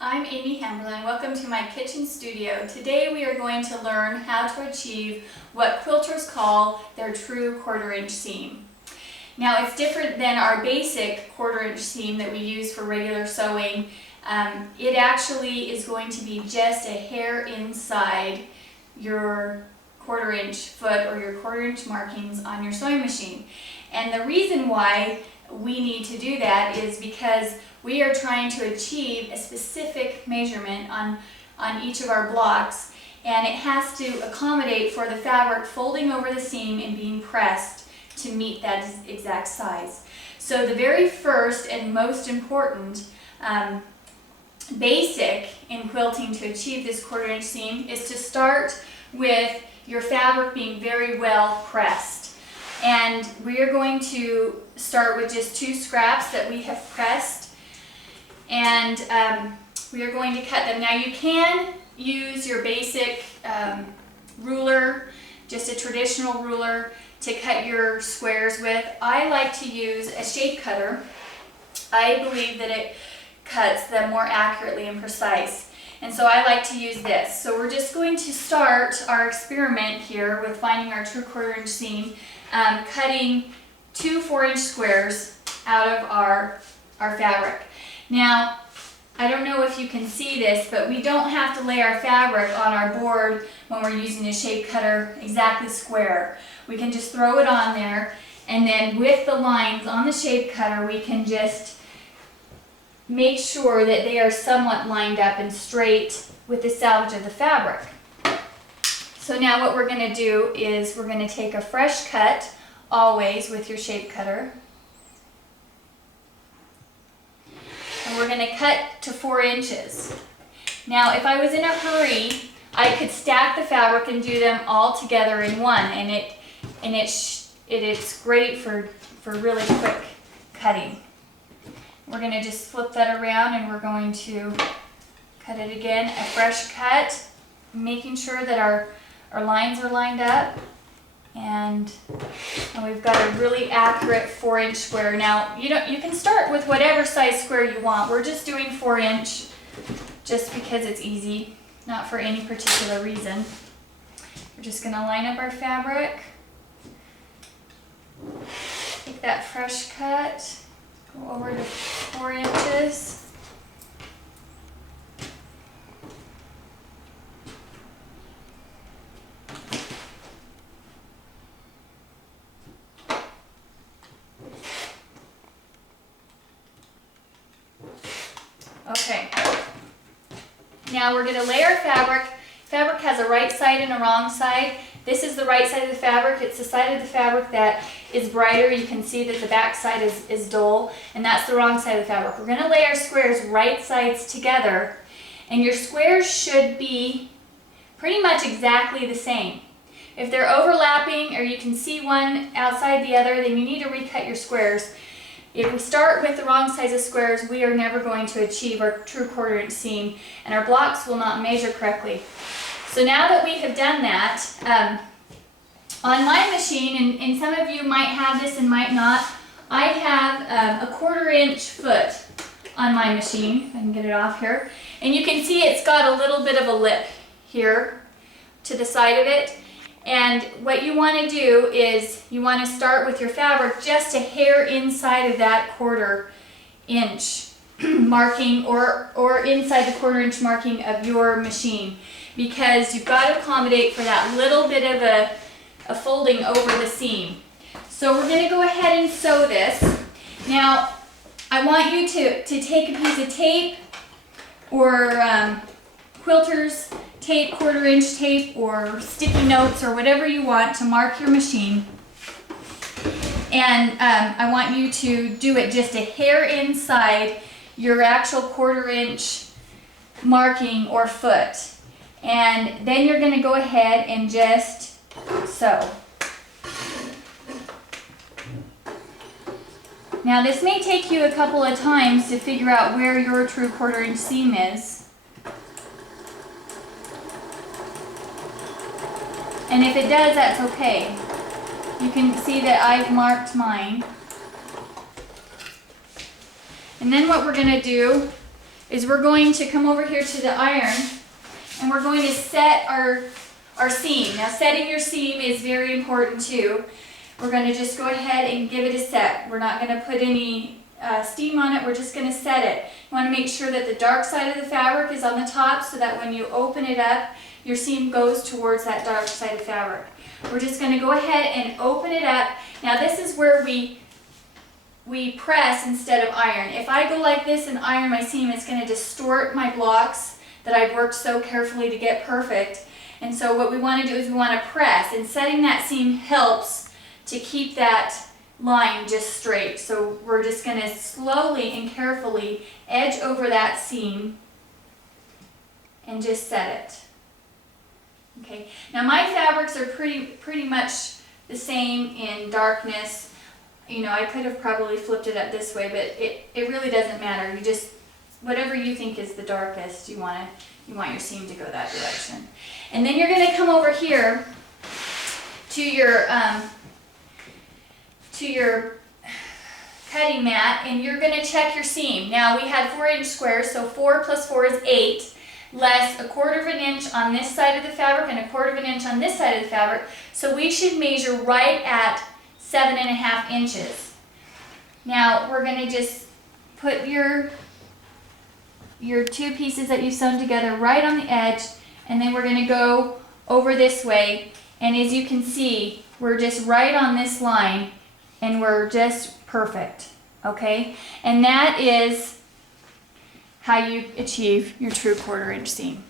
I'm Amy Hamberlin. Welcome to my kitchen studio. Today we are going to learn how to achieve what quilters call their true 1/4 inch seam. Now it's different than our basic 1/4 inch seam that we use for regular sewing. It actually is going to be just a hair inside your 1/4 inch foot or your 1/4 inch markings on your sewing machine. And the reason why we need to do that is because we are trying to achieve a specific measurement on each of our blocks, and it has to accommodate for the fabric folding over the seam and being pressed to meet that exact size. So the very first and most important basic in quilting to achieve this 1/4 inch seam is to start with your fabric being very well pressed. And we are going to start with just 2 scraps that we have pressed, and we are going to cut them. Now you can use your basic ruler, just a traditional ruler, to cut your squares with. I like to use a shape cutter. I believe that it cuts them more accurately and precise. And so I like to use this. So we're just going to start our experiment here with finding our true 1/4 inch seam, cutting 2 4-inch squares out of our fabric. Now, I don't know if you can see this, but we don't have to lay our fabric on our board when we're using a shape cutter exactly square. We can just throw it on there, and then with the lines on the shape cutter, we can just make sure that they are somewhat lined up and straight with the salvage of the fabric. So now what we're going to do is we're going to take a fresh cut, always with your shape cutter, and we're going to cut to 4 inches. Now if I was in a hurry, I could stack the fabric and do them all together in one, and it's great for really quick cutting. We're going to just flip that around, and we're going to cut it again, a fresh cut, making sure that our lines are lined up, and we've got a really accurate 4-inch square. Now you can start with whatever size square you want. We're just doing 4-inch just because it's easy, not for any particular reason. We're just going to line up our fabric, take that fresh cut, go over to 4 inches. Okay, now we're going to lay our fabric. Fabric has a right side and a wrong side. This is the right side of the fabric. It's the side of the fabric that is brighter. You can see that the back side is dull, and that's the wrong side of the fabric. We're going to lay our squares right sides together, and your squares should be pretty much exactly the same. If they're overlapping or you can see one outside the other, then you need to recut your squares. If we start with the wrong size of squares, we are never going to achieve our true 1/4 inch seam, and our blocks will not measure correctly. So now that we have done that, on my machine, and some of you might have this and might not, I have a 1/4 inch foot on my machine. If I can get it off here. And you can see it's got a little bit of a lip here to the side of it. And what you want to do is you want to start with your fabric just a hair inside of that 1/4 inch marking, or inside the 1/4 inch marking of your machine, because you've got to accommodate for that little bit of a folding over the seam. So we're going to go ahead and sew this. Now I want you to take a piece of tape, or quilter's tape, 1/4 inch tape, or sticky notes, or whatever you want to mark your machine. And I want you to do it just a hair inside your actual 1/4 inch marking or foot. And then you're going to go ahead and just sew. Now this may take you a couple of times to figure out where your true 1/4 inch seam is. And if it does, that's okay. You can see that I've marked mine. And then what we're going to do is we're going to come over here to the iron and we're going to set our seam. Now setting your seam is very important too. We're going to just go ahead and give it a set. We're not going to put any steam on it, we're just going to set it. You want to make sure that the dark side of the fabric is on the top so that when you open it up, your seam goes towards that dark side of fabric. We're just going to go ahead and open it up. Now this is where we press instead of iron. If I go like this and iron my seam, it's going to distort my blocks that I've worked so carefully to get perfect. And so what we want to do is we want to press, and setting that seam helps to keep that line just straight. So we're just going to slowly and carefully edge over that seam and just set it. Okay, now my fabrics are pretty much the same in darkness. You know, I could have probably flipped it up this way, but it really doesn't matter. You just, whatever you think is the darkest, you want your seam to go that direction. And then you're going to come over here to your cutting mat, and you're going to check your seam. Now we had 4-inch squares, so 4 plus 4 is 8, less 1/4 of an inch on this side of the fabric and 1/4 of an inch on this side of the fabric. So we should measure right at 7.5 inches. Now we're going to just put your two pieces that you've sewn together right on the edge, and then we're going to go over this way, and as you can see, we're just right on this line, and we're just perfect, okay? And that is how you achieve your true 1/4 inch seam.